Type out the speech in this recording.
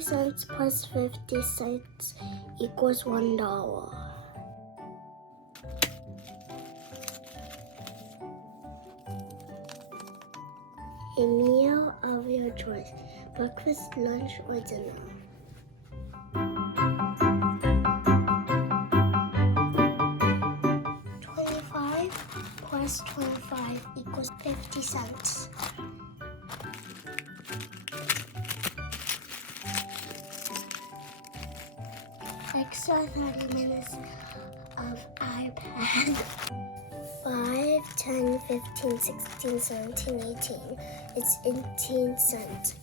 $0.50 plus 50 cents equals $1. A meal of your choice, breakfast, lunch, or dinner. $25 plus 25 equals 50 cents. Extra 30 minutes of iPad. 5, 10, 15, 16, 17, 18. It's 18 cents.